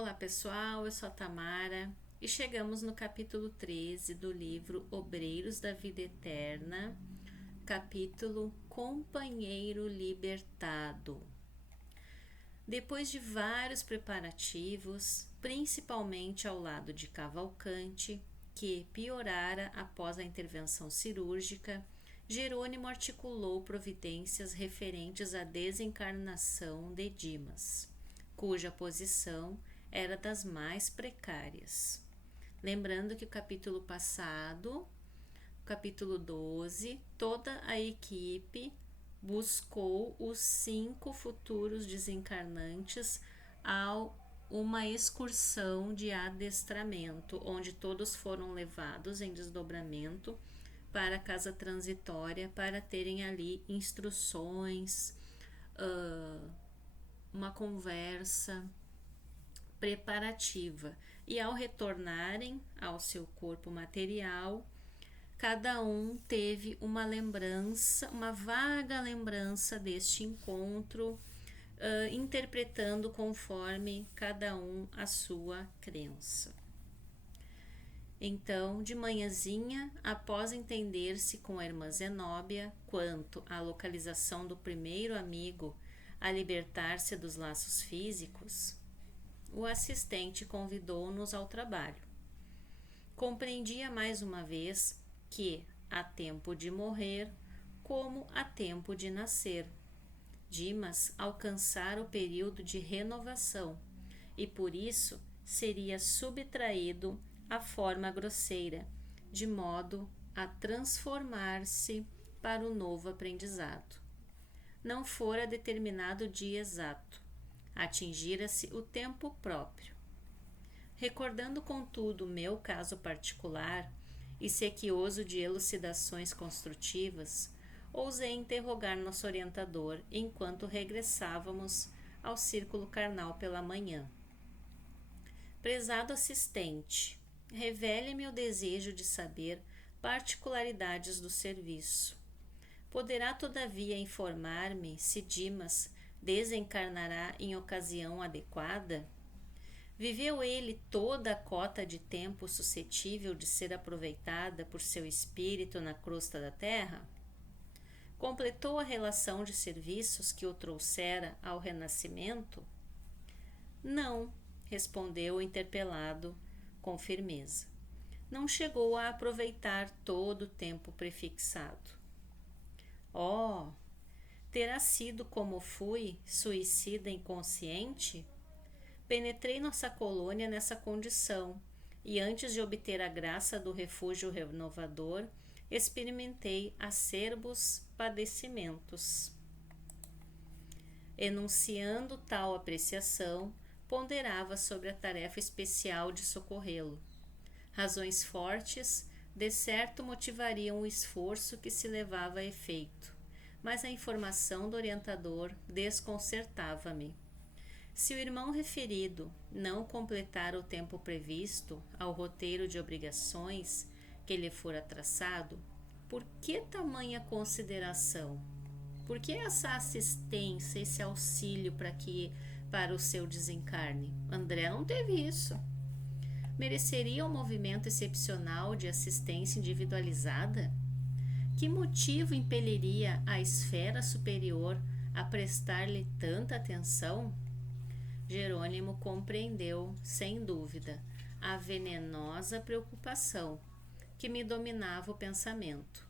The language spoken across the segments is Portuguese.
Olá pessoal, eu sou a Tamara e chegamos no capítulo 13 do livro Obreiros da Vida Eterna, capítulo Companheiro Libertado. Depois de vários preparativos, principalmente ao lado de Cavalcante, que piorara após a intervenção cirúrgica, Jerônimo articulou providências referentes à desencarnação de Dimas, cuja posição era das mais precárias. Lembrando que o capítulo passado, capítulo 12, toda a equipe buscou os 5 futuros desencarnantes a uma excursão de adestramento, onde todos foram levados em desdobramento para a casa transitória para terem ali instruções, uma conversa preparativa. E ao retornarem ao seu corpo material, cada um teve uma lembrança, uma vaga lembrança deste encontro, interpretando conforme cada um a sua crença. Então, de manhãzinha, após entender-se com a irmã Zenóbia quanto à localização do primeiro amigo a libertar-se dos laços físicos, o assistente convidou-nos ao trabalho. Compreendia mais uma vez que há tempo de morrer como há tempo de nascer. Dimas alcançara o período de renovação e por isso seria subtraído à forma grosseira, de modo a transformar-se para o novo aprendizado. Não fora determinado o dia exato, atingira-se o tempo próprio. Recordando, contudo, o meu caso particular e sequioso de elucidações construtivas, ousei interrogar nosso orientador enquanto regressávamos ao círculo carnal pela manhã. Prezado assistente, revele-me o desejo de saber particularidades do serviço. Poderá, todavia, informar-me se Dimas desencarnará em ocasião adequada? Viveu ele toda a cota de tempo suscetível de ser aproveitada por seu espírito na crosta da terra? Completou a relação de serviços que o trouxera ao renascimento? Não, respondeu o interpelado com firmeza. Não chegou a aproveitar todo o tempo prefixado. Oh, terá sido como fui, suicida inconsciente? Penetrei nossa colônia nessa condição e antes de obter a graça do refúgio renovador, experimentei acerbos padecimentos. Enunciando tal apreciação, ponderava sobre a tarefa especial de socorrê-lo. Razões fortes, de certo, motivariam o esforço que se levava a efeito, mas a informação do orientador desconcertava-me. Se o irmão referido não completar o tempo previsto ao roteiro de obrigações que lhe fora traçado, por que tamanha consideração? Por que essa assistência, esse auxílio para o seu desencarne? André não teve isso. Mereceria um movimento excepcional de assistência individualizada? Que motivo impeliria a esfera superior a prestar-lhe tanta atenção? Jerônimo compreendeu, sem dúvida, a venenosa preocupação que me dominava o pensamento,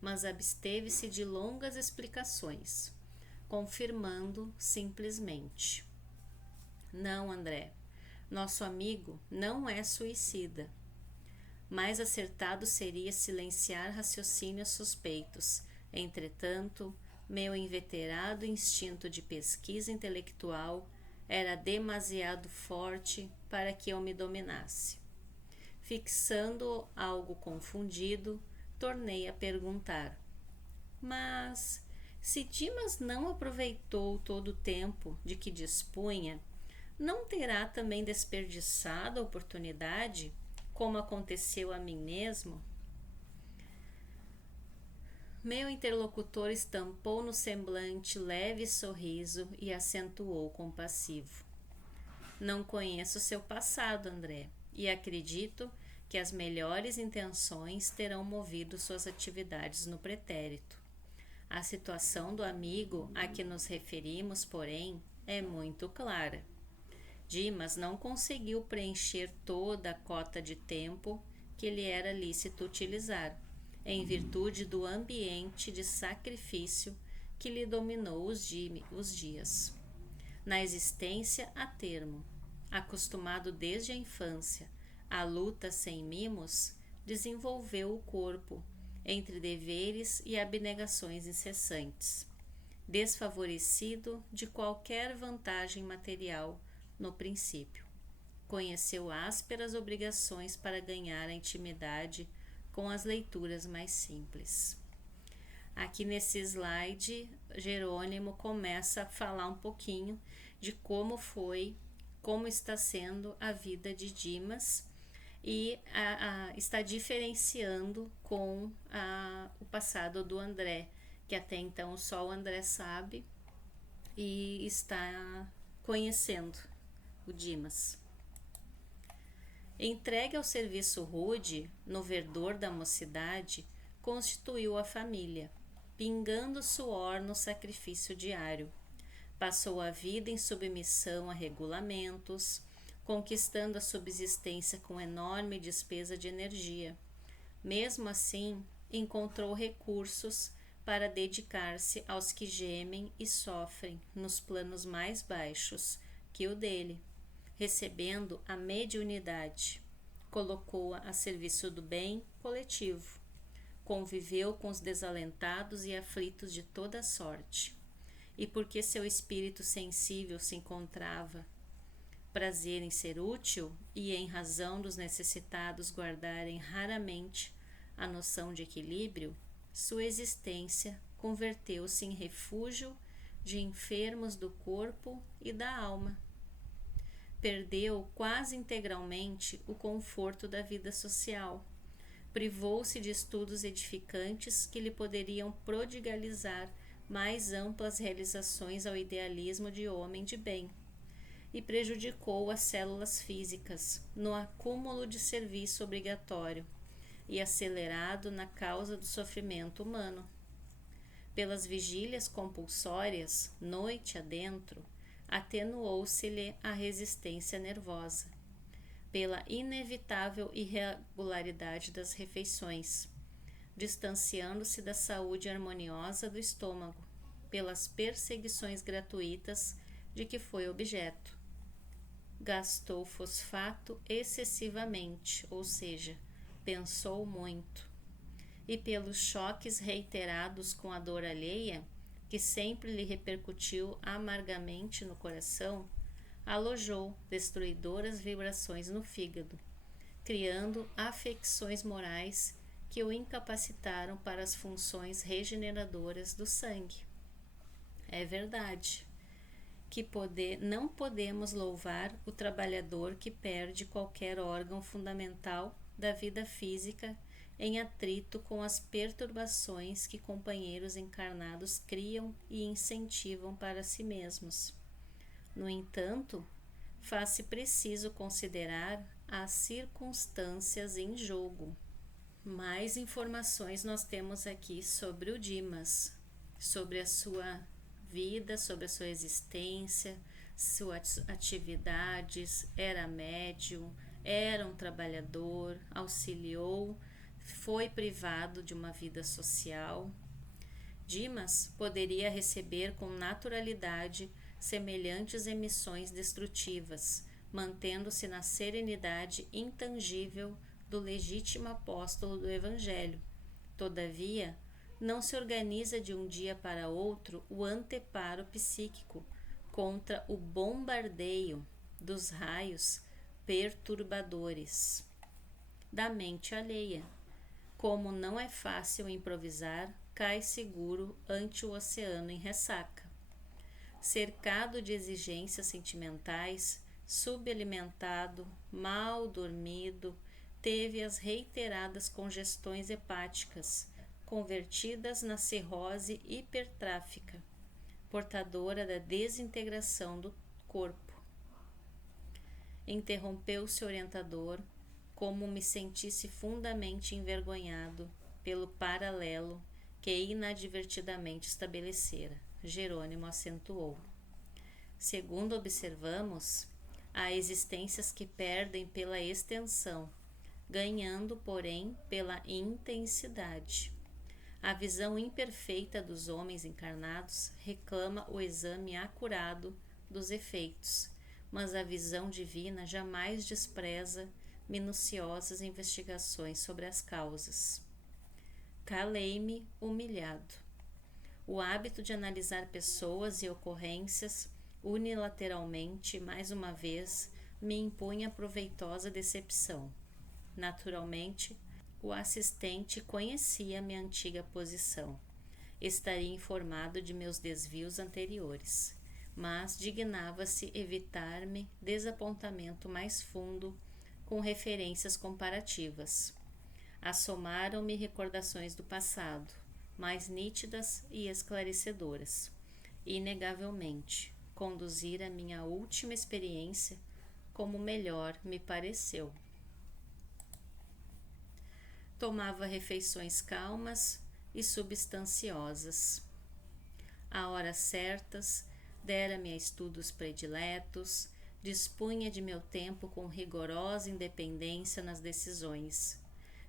mas absteve-se de longas explicações, confirmando simplesmente: Não, André, nosso amigo não é suicida. Mais acertado seria silenciar raciocínios suspeitos. Entretanto, meu inveterado instinto de pesquisa intelectual era demasiado forte para que eu me dominasse. Fixando algo confundido, tornei a perguntar: Mas, se Dimas não aproveitou todo o tempo de que dispunha, não terá também desperdiçado a oportunidade, como aconteceu a mim mesmo? Meu interlocutor estampou no semblante leve sorriso e acentuou compassivo: Não conheço seu passado, André, e acredito que as melhores intenções terão movido suas atividades no pretérito. A situação do amigo a que nos referimos, porém, é muito clara. Dimas não conseguiu preencher toda a cota de tempo que lhe era lícito utilizar, em virtude do ambiente de sacrifício que lhe dominou os dias. Na existência a termo, acostumado desde a infância à luta sem mimos, desenvolveu o corpo entre deveres e abnegações incessantes, desfavorecido de qualquer vantagem material no princípio. Conheceu ásperas obrigações para ganhar a intimidade com as leituras mais simples. Aqui nesse slide, Jerônimo começa a falar um pouquinho de como está sendo a vida de Dimas e está diferenciando com o passado do André, que até então só o André sabe e está conhecendo o Dimas. Entregue ao serviço rude, no verdor da mocidade, constituiu a família, pingando suor no sacrifício diário. Passou a vida em submissão a regulamentos, conquistando a subsistência com enorme despesa de energia. Mesmo assim, encontrou recursos para dedicar-se aos que gemem e sofrem nos planos mais baixos que o dele, recebendo a mediunidade. Colocou-a a serviço do bem coletivo. Conviveu com os desalentados e aflitos de toda sorte. E porque seu espírito sensível se encontrava prazer em ser útil e em razão dos necessitados guardarem raramente a noção de equilíbrio, sua existência converteu-se em refúgio de enfermos do corpo e da alma. Perdeu quase integralmente o conforto da vida social. Privou-se de estudos edificantes que lhe poderiam prodigalizar mais amplas realizações ao idealismo de homem de bem, e prejudicou as células físicas no acúmulo de serviço obrigatório e acelerado na causa do sofrimento humano. Pelas vigílias compulsórias, noite adentro, atenuou-se-lhe a resistência nervosa. Pela inevitável irregularidade das refeições, distanciando-se da saúde harmoniosa do estômago, pelas perseguições gratuitas de que foi objeto. Gastou fosfato excessivamente, ou seja, pensou muito, e pelos choques reiterados com a dor alheia, que sempre lhe repercutiu amargamente no coração, alojou destruidoras vibrações no fígado, criando afecções morais que o incapacitaram para as funções regeneradoras do sangue. É verdade que não podemos louvar o trabalhador que perde qualquer órgão fundamental da vida física em atrito com as perturbações que companheiros encarnados criam e incentivam para si mesmos. No entanto, faz-se preciso considerar as circunstâncias em jogo. Mais informações nós temos aqui sobre o Dimas, sobre a sua vida, sobre a sua existência, suas atividades, era médium, era um trabalhador, auxiliou, foi privado de uma vida social. Dimas poderia receber com naturalidade semelhantes emissões destrutivas, mantendo-se na serenidade intangível do legítimo apóstolo do Evangelho. Todavia, não se organiza de um dia para outro o anteparo psíquico contra o bombardeio dos raios perturbadores da mente alheia. Como não é fácil improvisar, cai seguro ante o oceano em ressaca. Cercado de exigências sentimentais, subalimentado, mal dormido, teve as reiteradas congestões hepáticas, convertidas na cirrose hipertráfica, portadora da desintegração do corpo. interrompeu-se o orientador, como me sentisse fundamente envergonhado pelo paralelo que inadvertidamente estabelecera. Jerônimo acentuou. Segundo observamos, há existências que perdem pela extensão, ganhando, porém, pela intensidade. A visão imperfeita dos homens encarnados reclama o exame acurado dos efeitos, mas a visão divina jamais despreza minuciosas investigações sobre as causas. Calei-me humilhado. O hábito de analisar pessoas e ocorrências unilateralmente, mais uma vez, me impunha proveitosa decepção. Naturalmente, o assistente conhecia minha antiga posição. Estaria informado de meus desvios anteriores, mas dignava-se evitar-me desapontamento mais fundo com referências comparativas. Assomaram-me recordações do passado, mais nítidas e esclarecedoras. Inegavelmente, conduzir a minha última experiência como melhor me pareceu. Tomava refeições calmas e substanciosas. A horas certas, dera-me a estudos prediletos, dispunha de meu tempo com rigorosa independência nas decisões.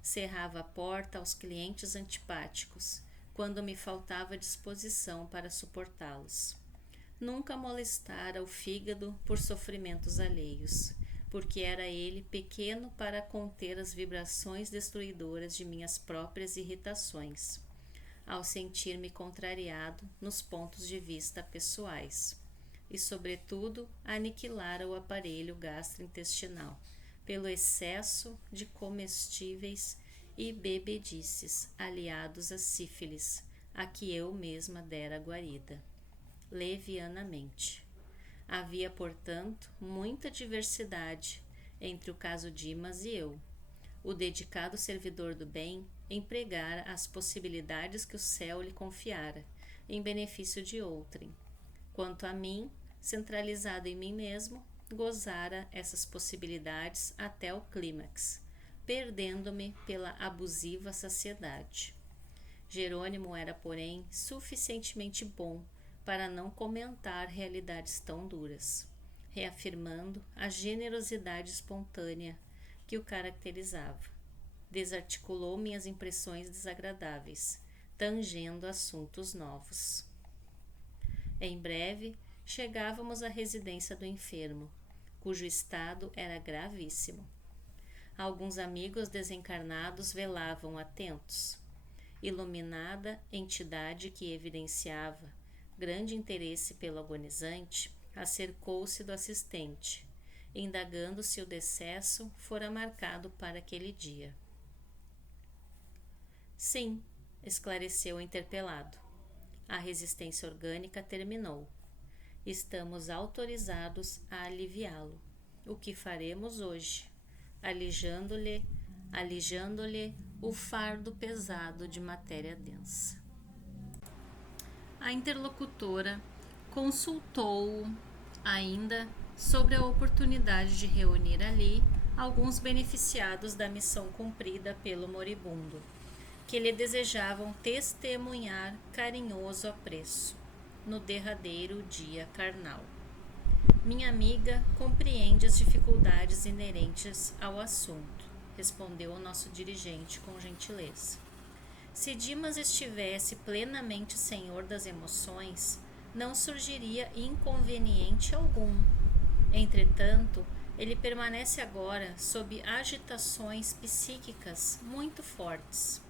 Cerrava a porta aos clientes antipáticos, quando me faltava disposição para suportá-los. Nunca molestara o fígado por sofrimentos alheios, porque era ele pequeno para conter as vibrações destruidoras de minhas próprias irritações, ao sentir-me contrariado nos pontos de vista pessoais, e, sobretudo, aniquilara o aparelho gastrointestinal pelo excesso de comestíveis e bebedices aliados à sífilis, a que eu mesma dera guarida, levianamente. Havia, portanto, muita diversidade entre o caso Dimas e eu. O dedicado servidor do bem empregara as possibilidades que o céu lhe confiara, em benefício de outrem. Quanto a mim, centralizado em mim mesmo, gozara essas possibilidades até o clímax, perdendo-me pela abusiva saciedade. Jerônimo era, porém, suficientemente bom para não comentar realidades tão duras, reafirmando a generosidade espontânea que o caracterizava. Desarticulou minhas impressões desagradáveis, tangendo assuntos novos. Em breve, chegávamos à residência do enfermo, cujo estado era gravíssimo. Alguns amigos desencarnados velavam atentos. Iluminada entidade que evidenciava grande interesse pelo agonizante, acercou-se do assistente, indagando se o decesso fora marcado para aquele dia. Sim, esclareceu o interpelado. A resistência orgânica terminou. Estamos autorizados a aliviá-lo. O que faremos hoje? Alijando-lhe o fardo pesado de matéria densa. A interlocutora consultou-o ainda sobre a oportunidade de reunir ali alguns beneficiados da missão cumprida pelo moribundo, que lhe desejavam testemunhar carinhoso apreço no derradeiro dia carnal. Minha amiga compreende as dificuldades inerentes ao assunto, respondeu o nosso dirigente com gentileza. Se Dimas estivesse plenamente senhor das emoções, não surgiria inconveniente algum. Entretanto, ele permanece agora sob agitações psíquicas muito fortes.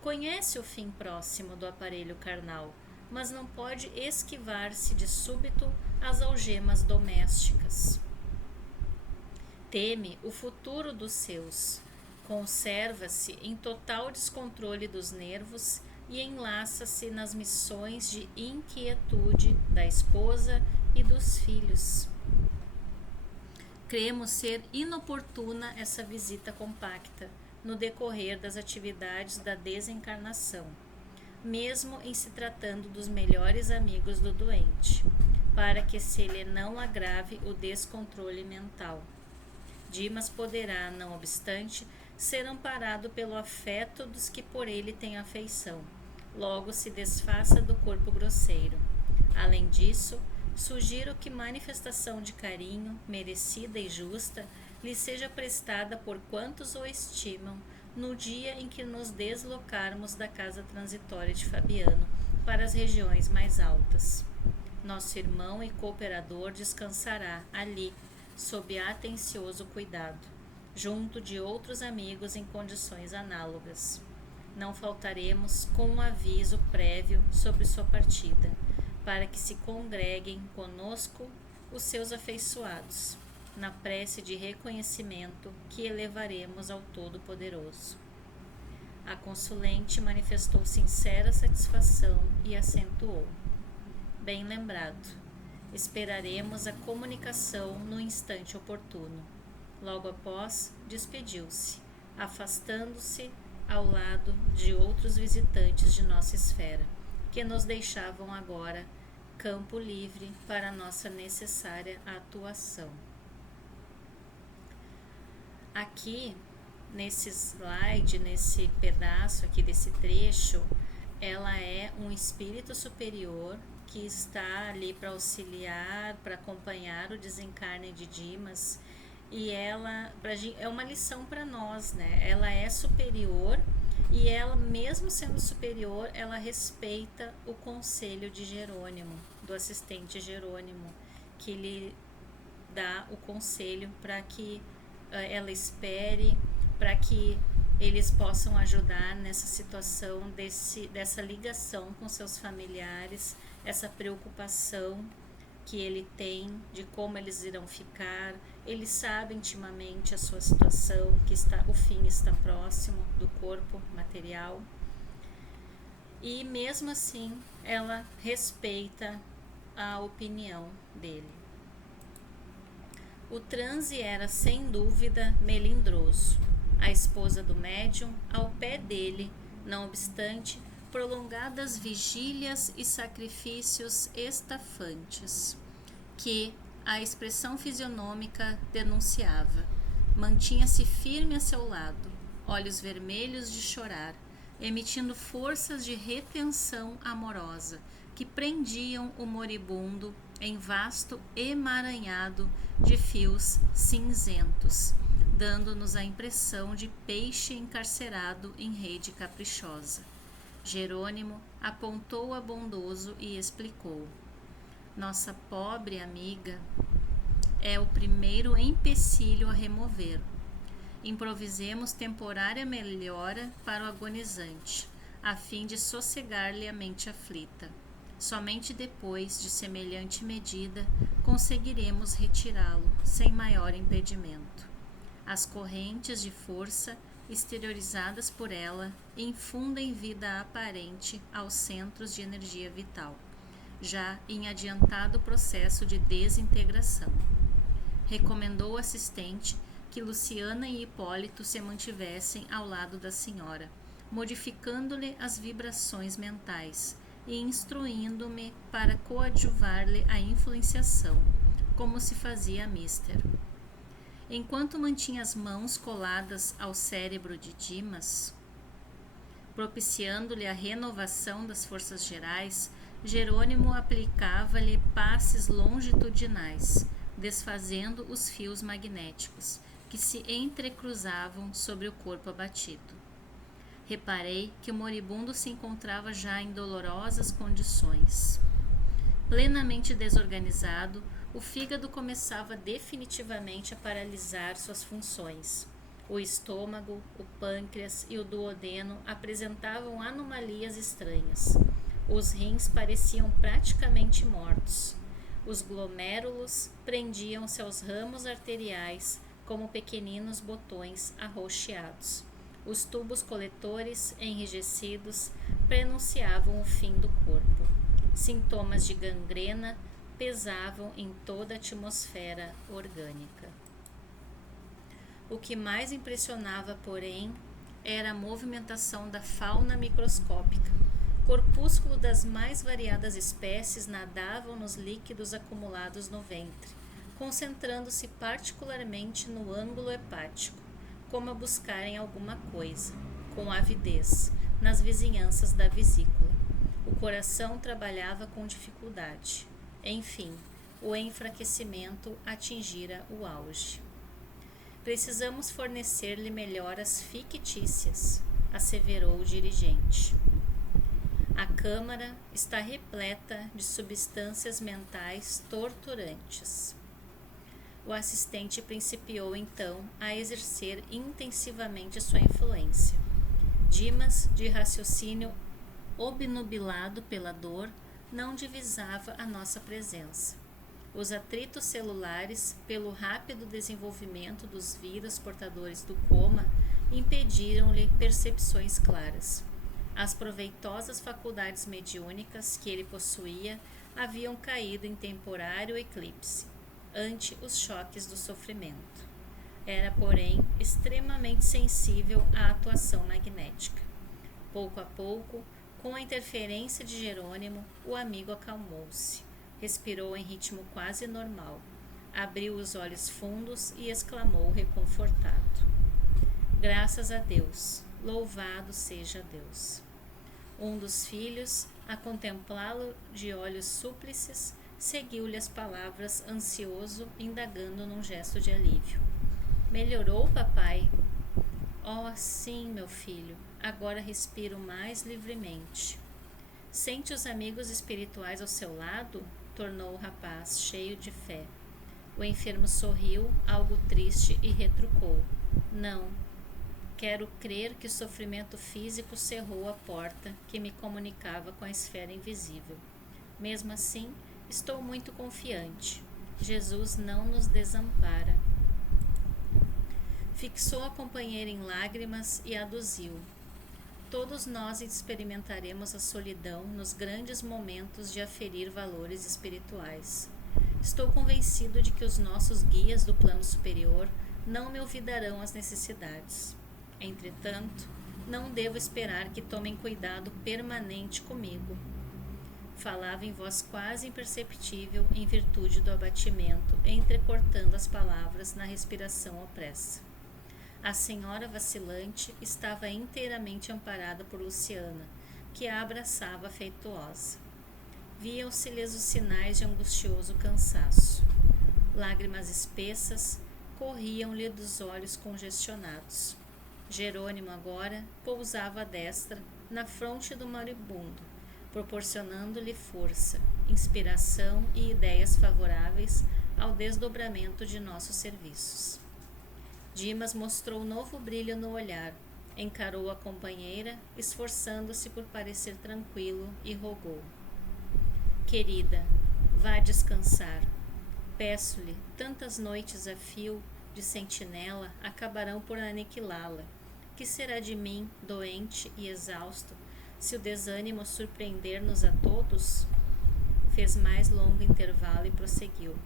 Conhece o fim próximo do aparelho carnal, mas não pode esquivar-se de súbito às algemas domésticas. Teme o futuro dos seus, conserva-se em total descontrole dos nervos e enlaça-se nas missões de inquietude da esposa e dos filhos. Cremos ser inoportuna essa visita compacta no decorrer das atividades da desencarnação, mesmo em se tratando dos melhores amigos do doente, para que se lhe não agrave o descontrole mental. Dimas poderá, não obstante, ser amparado pelo afeto dos que por ele têm afeição. Logo se desfaça do corpo grosseiro. Além disso, sugiro que manifestação de carinho, merecida e justa, lhe seja prestada por quantos o estimam, no dia em que nos deslocarmos da casa transitória de Fabiano para as regiões mais altas. Nosso irmão e cooperador descansará ali, sob atencioso cuidado, junto de outros amigos em condições análogas. Não faltaremos com um aviso prévio sobre sua partida, para que se congreguem conosco os seus afeiçoados, na prece de reconhecimento que elevaremos ao Todo-Poderoso. A consulente manifestou sincera satisfação e acentuou: bem lembrado, esperaremos a comunicação no instante oportuno. Logo após, despediu-se, afastando-se ao lado de outros visitantes de nossa esfera, que nos deixavam agora campo livre para nossa necessária atuação. Aqui, nesse slide, nesse pedaço aqui desse trecho, ela é um espírito superior que está ali para auxiliar, para acompanhar o desencarne de Dimas, e ela é uma lição para nós, né? Ela é superior e ela, mesmo sendo superior, ela respeita o conselho de Jerônimo, do assistente Jerônimo, que lhe dá o conselho para que ela espere, para que eles possam ajudar nessa situação dessa ligação com seus familiares, essa preocupação que ele tem de como eles irão ficar. Ele sabe intimamente a sua situação, que o fim está próximo do corpo material. E mesmo assim, ela respeita a opinião dele. O transe era, sem dúvida, melindroso. A esposa do médium, ao pé dele, não obstante, prolongadas vigílias e sacrifícios estafantes, que a expressão fisionômica denunciava. Mantinha-se firme a seu lado, olhos vermelhos de chorar, emitindo forças de retenção amorosa, que prendiam o moribundo em vasto emaranhado de fios cinzentos, dando-nos a impressão de peixe encarcerado em rede caprichosa. Jerônimo apontou-a bondoso e explicou: nossa pobre amiga é o primeiro empecilho a remover. Improvisemos temporária melhora para o agonizante, a fim de sossegar-lhe a mente aflita. Somente depois de semelhante medida conseguiremos retirá-lo sem maior impedimento. As correntes de força exteriorizadas por ela infundem vida aparente aos centros de energia vital, já em adiantado processo de desintegração. Recomendou o assistente que Luciana e Hipólito se mantivessem ao lado da senhora, modificando-lhe as vibrações mentais e instruindo-me para coadjuvar-lhe a influenciação, como se fazia a Mister. Enquanto mantinha as mãos coladas ao cérebro de Dimas, propiciando-lhe a renovação das forças gerais, Jerônimo aplicava-lhe passes longitudinais, desfazendo os fios magnéticos que se entrecruzavam sobre o corpo abatido. Reparei que o moribundo se encontrava já em dolorosas condições. Plenamente desorganizado, o fígado começava definitivamente a paralisar suas funções. O estômago, o pâncreas e o duodeno apresentavam anomalias estranhas. Os rins pareciam praticamente mortos. Os glomérulos prendiam-se aos ramos arteriais como pequeninos botões arroxeados. Os tubos coletores, enrijecidos, prenunciavam o fim do corpo. Sintomas de gangrena pesavam em toda a atmosfera orgânica. O que mais impressionava, porém, era a movimentação da fauna microscópica. Corpúsculo das mais variadas espécies nadavam nos líquidos acumulados no ventre, concentrando-se particularmente no ângulo hepático, como a buscarem alguma coisa, com avidez, nas vizinhanças da vesícula. O coração trabalhava com dificuldade. Enfim, o enfraquecimento atingira o auge. Precisamos fornecer-lhe melhoras fictícias, asseverou o dirigente. A câmara está repleta de substâncias mentais torturantes. O assistente principiou então a exercer intensivamente sua influência. Dimas, de raciocínio obnubilado pela dor, não divisava a nossa presença. Os atritos celulares, pelo rápido desenvolvimento dos vírus portadores do coma, impediram-lhe percepções claras. As proveitosas faculdades mediúnicas que ele possuía haviam caído em temporário eclipse, ante os choques do sofrimento. Era, porém, extremamente sensível à atuação magnética. Pouco a pouco, com a interferência de Jerônimo, o amigo acalmou-se. Respirou em ritmo quase normal. Abriu os olhos fundos e exclamou reconfortado: Graças a Deus! Louvado seja Deus! Um dos filhos, a contemplá-lo de olhos súplices, seguiu-lhe as palavras ansioso, indagando num gesto de alívio: Melhorou, papai? Oh, sim, meu filho. Agora respiro mais livremente. Sente os amigos espirituais ao seu lado? Tornou o rapaz, cheio de fé. O enfermo sorriu, algo triste, e retrucou: Não. Quero crer que o sofrimento físico cerrou a porta que me comunicava com a esfera invisível. Mesmo assim, estou muito confiante. Jesus não nos desampara. Fixou a companheira em lágrimas e aduziu: Todos nós experimentaremos a solidão nos grandes momentos de aferir valores espirituais. Estou convencido de que os nossos guias do plano superior não me olvidarão as necessidades. Entretanto, não devo esperar que tomem cuidado permanente comigo. Falava em voz quase imperceptível em virtude do abatimento, entrecortando as palavras na respiração opressa. A senhora vacilante estava inteiramente amparada por Luciana, que a abraçava afetuosa. Viam-se-lhes os sinais de angustioso cansaço. Lágrimas espessas corriam-lhe dos olhos congestionados. Jerônimo agora pousava à destra na fronte do moribundo, proporcionando-lhe força, inspiração e ideias favoráveis ao desdobramento de nossos serviços. Dimas mostrou novo brilho no olhar, encarou a companheira, esforçando-se por parecer tranquilo, e rogou: Querida, vá descansar. Peço-lhe, tantas noites a fio de sentinela acabarão por aniquilá-la. Que será de mim, doente e exausto, se o desânimo surpreender-nos a todos? Fez mais longo intervalo e prosseguiu: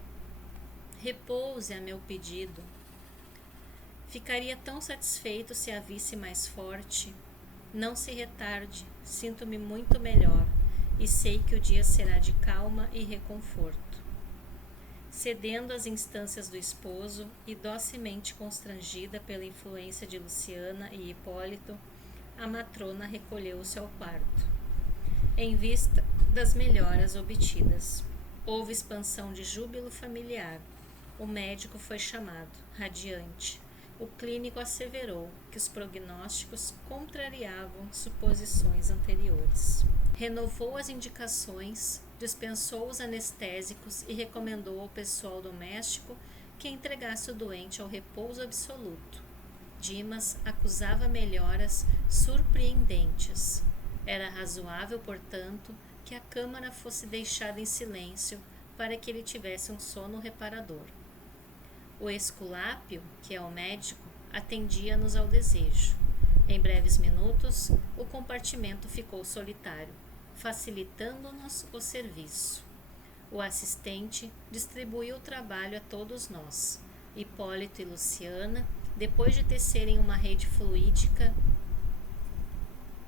Repouse a meu pedido. Ficaria tão satisfeito se a visse mais forte. Não se retarde, sinto-me muito melhor e sei que o dia será de calma e reconforto. Cedendo às instâncias do esposo e docemente constrangida pela influência de Luciana e Hipólito, a matrona recolheu-se ao quarto. Em vista das melhoras obtidas, houve expansão de júbilo familiar. O médico foi chamado, radiante. O clínico asseverou que os prognósticos contrariavam suposições anteriores. Renovou as indicações, dispensou os anestésicos e recomendou ao pessoal doméstico que entregasse o doente ao repouso absoluto. Dimas acusava melhoras surpreendentes. Era razoável, portanto, que a câmara fosse deixada em silêncio para que ele tivesse um sono reparador. O Esculápio, que é o médico, atendia-nos ao desejo. Em breves minutos, o compartimento ficou solitário, facilitando-nos o serviço. O assistente distribuiu o trabalho a todos nós. Hipólito e Luciana, depois de tecerem uma rede fluídica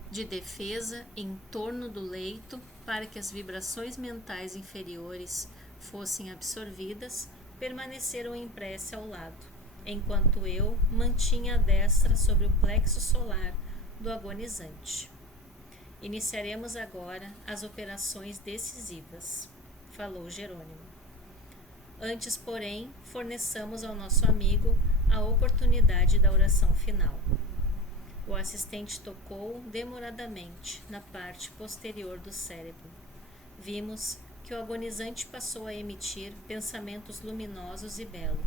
de defesa em torno do leito para que as vibrações mentais inferiores fossem absorvidas, permaneceram em prece ao lado, enquanto eu mantinha a destra sobre o plexo solar do agonizante. Iniciaremos agora as operações decisivas, falou Jerônimo. Antes, porém, forneçamos ao nosso amigo a oportunidade da oração final. O assistente tocou demoradamente na parte posterior do cérebro. Vimos que o agonizante passou a emitir pensamentos luminosos e belos.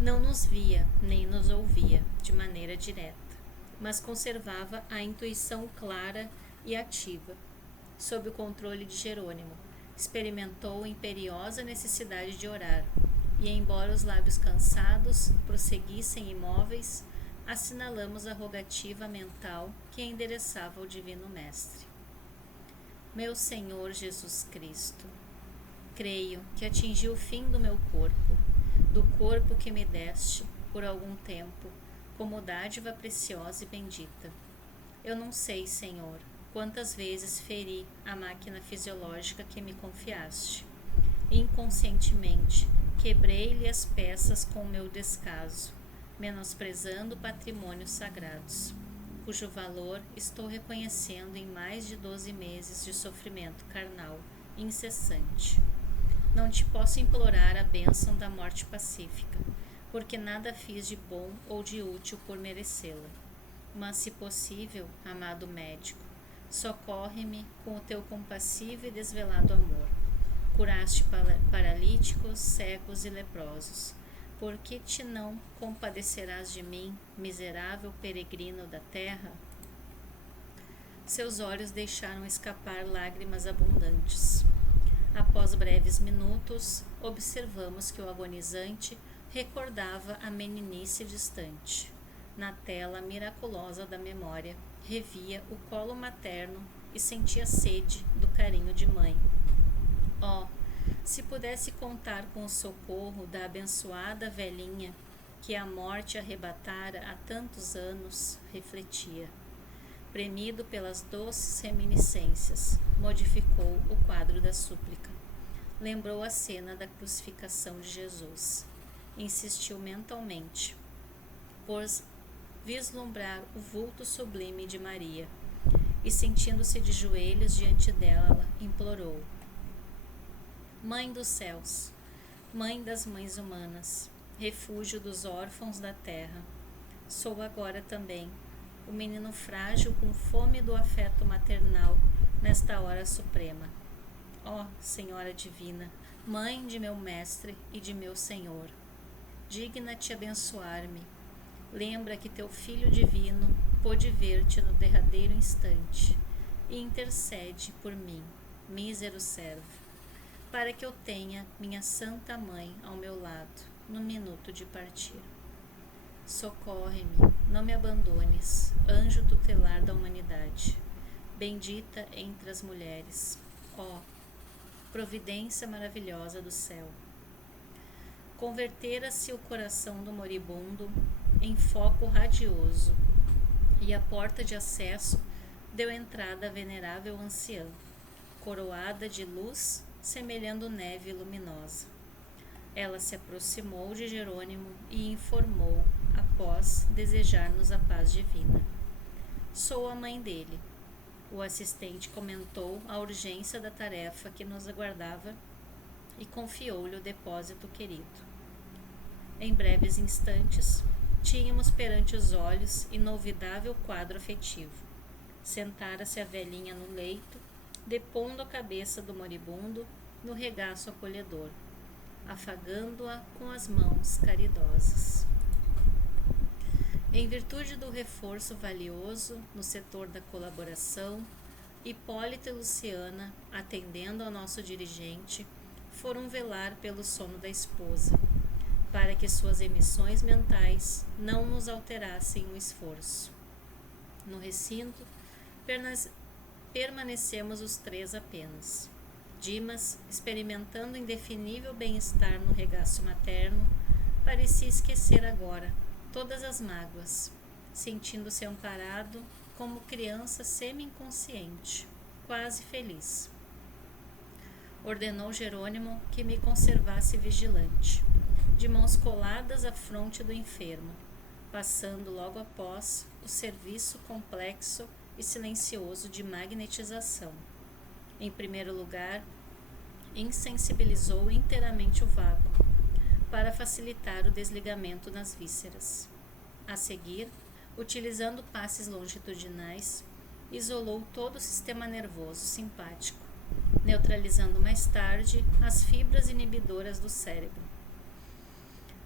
Não nos via nem nos ouvia de maneira direta, mas conservava a intuição clara e ativa. Sob o controle de Jerônimo, experimentou imperiosa necessidade de orar, e embora os lábios cansados prosseguissem imóveis, assinalamos a rogativa mental que endereçava ao Divino Mestre. Meu Senhor Jesus Cristo, creio que atingi o fim do meu corpo, do corpo que me deste por algum tempo, como dádiva preciosa e bendita. Eu não sei, Senhor, quantas vezes feri a máquina fisiológica que me confiaste. Inconscientemente, quebrei-lhe as peças com o meu descaso, menosprezando patrimônios sagrados, cujo valor estou reconhecendo em mais de 12 meses de sofrimento carnal incessante. Não te posso implorar a bênção da morte pacífica, porque nada fiz de bom ou de útil por merecê-la. Mas, se possível, amado médico, socorre-me com o teu compassivo e desvelado amor. Curaste paralíticos, cegos e leprosos. Por que te não compadecerás de mim, miserável peregrino da terra? Seus olhos deixaram escapar lágrimas abundantes. Após breves minutos, observamos que o agonizante recordava a meninice distante. Na tela miraculosa da memória, revia o colo materno e sentia sede do carinho de mãe. Oh, se pudesse contar com o socorro da abençoada velhinha que a morte arrebatara há tantos anos, refletia. Premido pelas doces reminiscências, modificou o quadro da súplica. Lembrou a cena da crucificação de Jesus. Insistiu mentalmente, por vislumbrar o vulto sublime de Maria, e sentindo-se de joelhos diante dela, implorou: Mãe dos céus, Mãe das mães humanas, refúgio dos órfãos da terra, sou agora também o menino frágil com fome do afeto maternal nesta hora suprema. Ó Senhora Divina, Mãe de meu Mestre e de meu Senhor, digna-te abençoar-me. Lembra que teu Filho Divino pôde ver-te no derradeiro instante e intercede por mim, mísero servo, para que eu tenha minha Santa Mãe ao meu lado no minuto de partir. Socorre-me, não me abandones, anjo tutelar da humanidade, bendita entre as mulheres, ó providência maravilhosa do céu. Convertera-se o coração do moribundo em foco radioso, e a porta de acesso deu entrada à venerável anciã, coroada de luz, semelhando neve luminosa. Ela se aproximou de Jerônimo e informou, após desejar-nos a paz divina. Sou a mãe dele. O assistente comentou a urgência da tarefa que nos aguardava e confiou-lhe o depósito querido. Em breves instantes, tínhamos perante os olhos inolvidável quadro afetivo. Sentara-se a velhinha no leito, depondo a cabeça do moribundo no regaço acolhedor, afagando-a com as mãos caridosas. Em virtude do reforço valioso no setor da colaboração, Hipólita e Luciana, atendendo ao nosso dirigente, foram velar pelo sono da esposa, para que suas emissões mentais não nos alterassem o esforço. No recinto, permanecemos os três apenas. Dimas, experimentando indefinível bem-estar no regaço materno, parecia esquecer agora todas as mágoas, sentindo-se amparado como criança semi-inconsciente, quase feliz. ordenou Jerônimo que me conservasse vigilante, de mãos coladas à fronte do enfermo, passando logo após o serviço complexo e silencioso de magnetização. Em primeiro lugar, insensibilizou inteiramente o vago, para facilitar o desligamento nas vísceras. A seguir, utilizando passes longitudinais, isolou todo o sistema nervoso simpático, neutralizando mais tarde as fibras inibidoras do cérebro.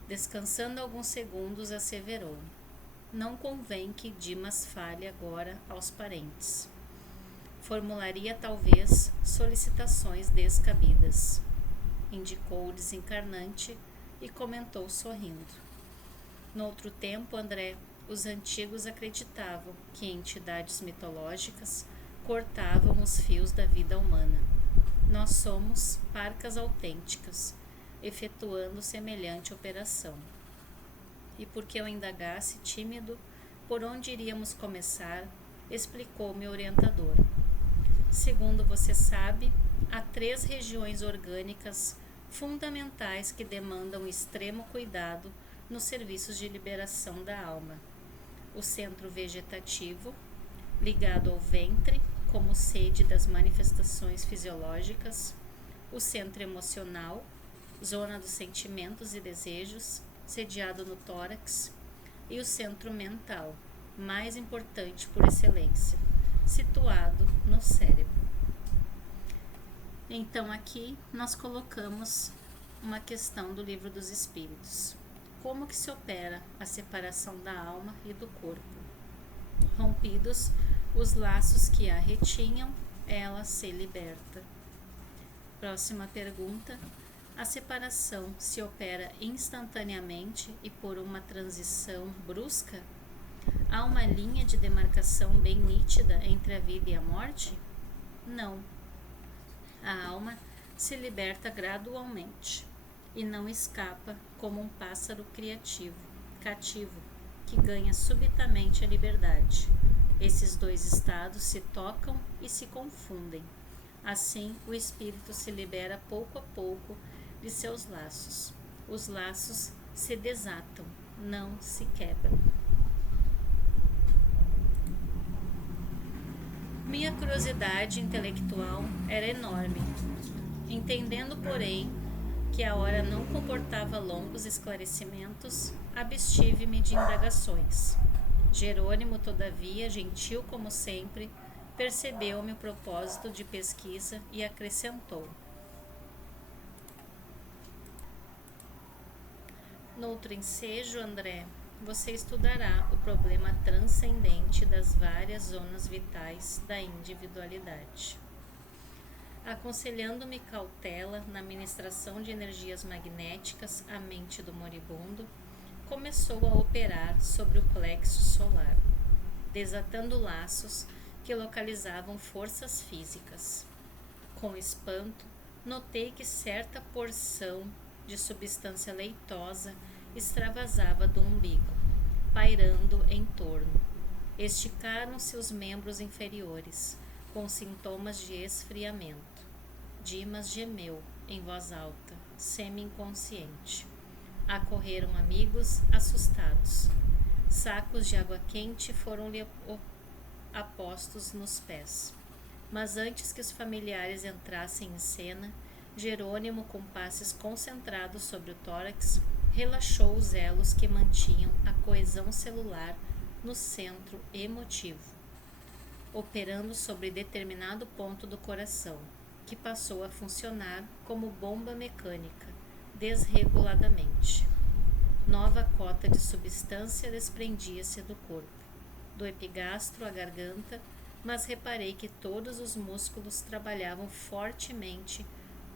Descansando alguns segundos, asseverou: não convém que Dimas fale agora aos parentes. Formularia talvez solicitações descabidas. Indicou o desencarnante e comentou sorrindo: noutro tempo, André, os antigos acreditavam que entidades mitológicas cortavam os fios da vida humana. Nós somos parcas autênticas, efetuando semelhante operação. E porque eu indagasse, tímido, por onde iríamos começar, explicou-me o orientador. Segundo você sabe, há 3 regiões orgânicas fundamentais que demandam extremo cuidado nos serviços de liberação da alma: o centro vegetativo, ligado ao ventre, como sede das manifestações fisiológicas; o centro emocional, zona dos sentimentos e desejos, sediado no tórax; e o centro mental, mais importante por excelência, situado no cérebro. Então aqui nós colocamos uma questão do Livro dos Espíritos. Como que se opera a separação da alma e do corpo? Rompidos os laços que a retinham, ela se liberta. Próxima pergunta. A separação se opera instantaneamente e por uma transição brusca? Há uma linha de demarcação bem nítida entre a vida e a morte? Não. A alma se liberta gradualmente e não escapa como um pássaro cativo, que ganha subitamente a liberdade. Esses 2 estados se tocam e se confundem. Assim, o espírito se libera pouco a pouco de seus laços. Os laços se desatam, não se quebram. Minha curiosidade intelectual era enorme. Entendendo, porém, que a hora não comportava longos esclarecimentos, abstive-me de indagações. Jerônimo, todavia, gentil como sempre, percebeu meu propósito de pesquisa e acrescentou: noutro ensejo, André, você estudará o problema transcendente das várias zonas vitais da individualidade. Aconselhando-me cautela na ministração de energias magnéticas à mente do moribundo, começou a operar sobre o plexo solar, desatando laços que localizavam forças físicas. Com espanto, notei que certa porção de substância leitosa extravasava do umbigo, pairando em torno. Esticaram-se os membros inferiores, com sintomas de esfriamento. Dimas gemeu, em voz alta, semi-inconsciente. Acorreram amigos, assustados. Sacos de água quente foram-lhe apostos nos pés. Mas antes que os familiares entrassem em cena, Jerônimo, com passes concentrados sobre o tórax, relaxou os elos que mantinham a coesão celular no centro emotivo, operando sobre determinado ponto do coração, que passou a funcionar como bomba mecânica, desreguladamente. Nova cota de substância desprendia-se do corpo, do epigastro à garganta, mas reparei que todos os músculos trabalhavam fortemente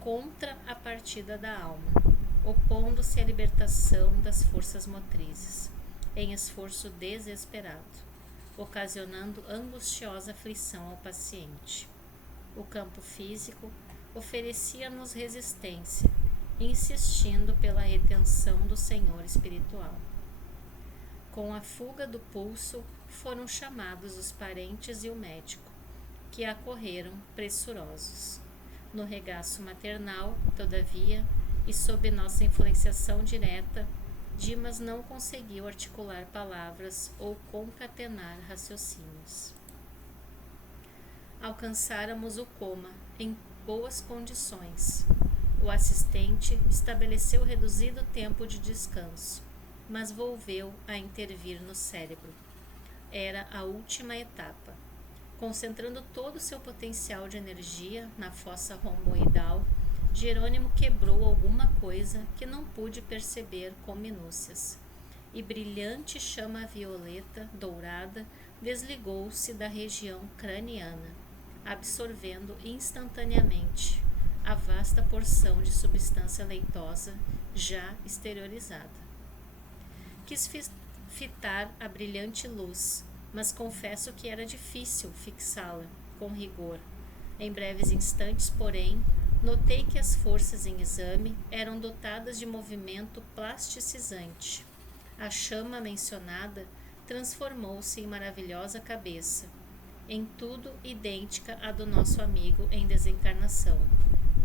contra a partida da alma, opondo-se à libertação das forças motrizes, em esforço desesperado, ocasionando angustiosa aflição ao paciente. O campo físico oferecia-nos resistência, insistindo pela retenção do senhor espiritual. Com a fuga do pulso, foram chamados os parentes e o médico, que acorreram pressurosos. No regaço maternal, todavia, e sob nossa influenciação direta, Dimas não conseguiu articular palavras ou concatenar raciocínios. Alcançáramos o coma em boas condições. O assistente estabeleceu reduzido tempo de descanso, mas volveu a intervir no cérebro. Era a última etapa. Concentrando todo o seu potencial de energia na fossa romboidal, Jerônimo quebrou alguma coisa que não pude perceber com minúcias, e brilhante chama violeta dourada desligou-se da região craniana, absorvendo instantaneamente a vasta porção de substância leitosa já exteriorizada. Quis fitar a brilhante luz, mas confesso que era difícil fixá-la com rigor. Em breves instantes, porém, notei que as forças em exame eram dotadas de movimento plasticizante. A chama mencionada transformou-se em maravilhosa cabeça, em tudo idêntica à do nosso amigo em desencarnação,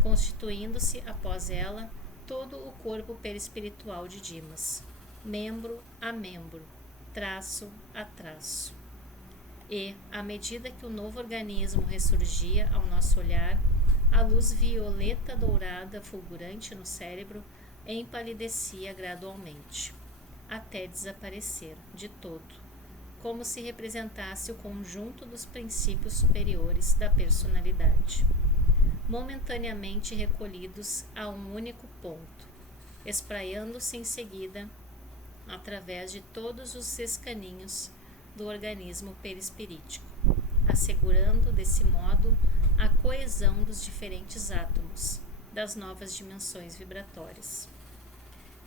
constituindo-se, após ela, todo o corpo perispiritual de Dimas, membro a membro, traço a traço. E, à medida que o novo organismo ressurgia ao nosso olhar, a luz violeta dourada fulgurante no cérebro empalidecia gradualmente, até desaparecer de todo, como se representasse o conjunto dos princípios superiores da personalidade, momentaneamente recolhidos a um único ponto, espraiando-se em seguida através de todos os escaninhos do organismo perispirítico, assegurando desse modo a coesão dos diferentes átomos das novas dimensões vibratórias.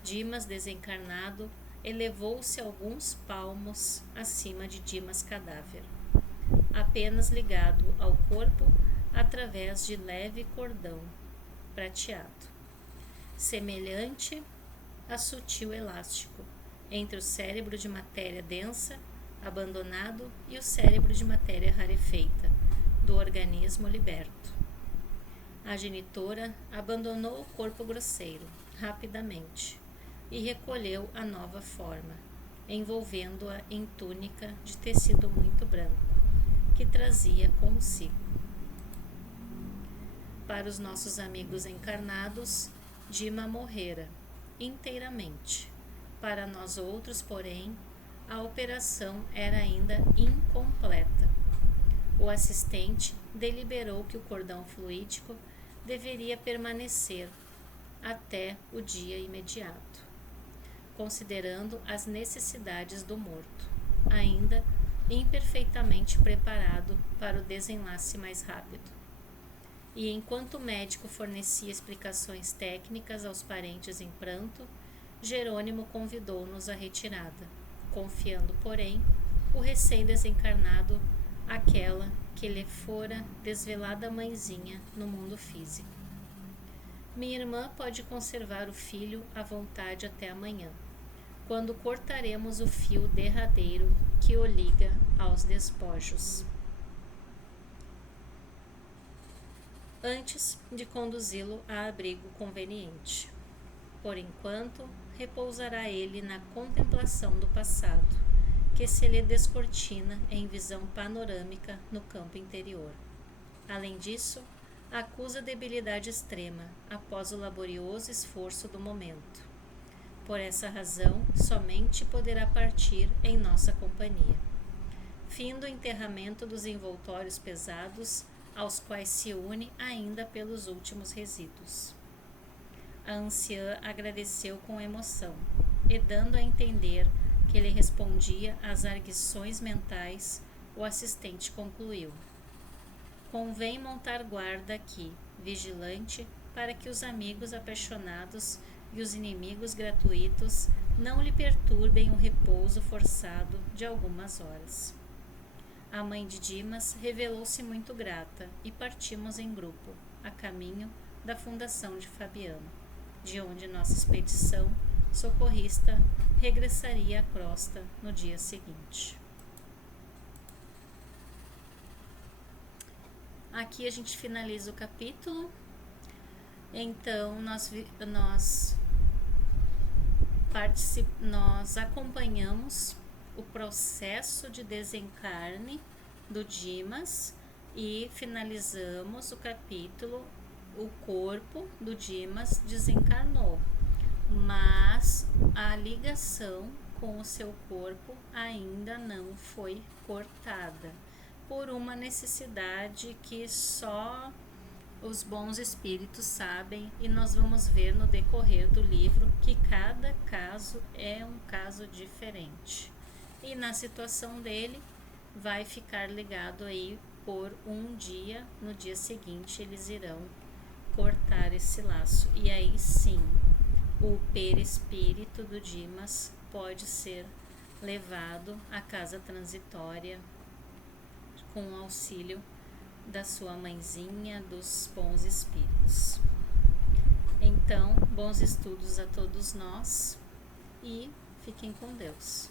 Dimas desencarnado elevou-se alguns palmos acima de Dimas cadáver, apenas ligado ao corpo através de leve cordão prateado, semelhante a sutil elástico entre o cérebro de matéria densa, abandonado, e o cérebro de matéria rarefeita, do organismo liberto. A genitora abandonou o corpo grosseiro, rapidamente, e recolheu a nova forma, envolvendo-a em túnica de tecido muito branco, que trazia consigo. Para os nossos amigos encarnados, Dima morrera, inteiramente. Para nós outros, porém, a operação era ainda incompleta. O assistente deliberou que o cordão fluídico deveria permanecer até o dia imediato, considerando as necessidades do morto, ainda imperfeitamente preparado para o desenlace mais rápido. E enquanto o médico fornecia explicações técnicas aos parentes em pranto, Jerônimo convidou-nos à retirada, confiando, porém, o recém-desencarnado àquela que lhe fora desvelada mãezinha no mundo físico. Minha irmã pode conservar o filho à vontade até amanhã, quando cortaremos o fio derradeiro que o liga aos despojos, antes de conduzi-lo a abrigo conveniente. Por enquanto, repousará ele na contemplação do passado, que se lhe descortina em visão panorâmica no campo interior. Além disso, acusa debilidade extrema após o laborioso esforço do momento. Por essa razão, somente poderá partir em nossa companhia. Fim do enterramento dos envoltórios pesados, aos quais se une ainda pelos últimos resíduos. A anciã agradeceu com emoção, e dando a entender que ele respondia às arguições mentais, o assistente concluiu: convém montar guarda aqui, vigilante, para que os amigos apaixonados e os inimigos gratuitos não lhe perturbem o repouso forçado de algumas horas. A mãe de Dimas revelou-se muito grata e partimos em grupo, a caminho da fundação de Fabiano, de onde nossa expedição socorrista regressaria à crosta no dia seguinte. Aqui a gente finaliza o capítulo Então nós acompanhamos o processo de desencarne do Dimas e finalizamos o capítulo. O corpo do Dimas desencarnou, mas a ligação com o seu corpo ainda não foi cortada, por uma necessidade que só os bons espíritos sabem, e nós vamos ver no decorrer do livro que cada caso é um caso diferente. E na situação dele, vai ficar ligado aí por um dia, no dia seguinte eles irão cortar esse laço. E aí sim, o perispírito do Dimas pode ser levado à casa transitória com o auxílio da sua mãezinha, dos bons espíritos. Então, bons estudos a todos nós e fiquem com Deus.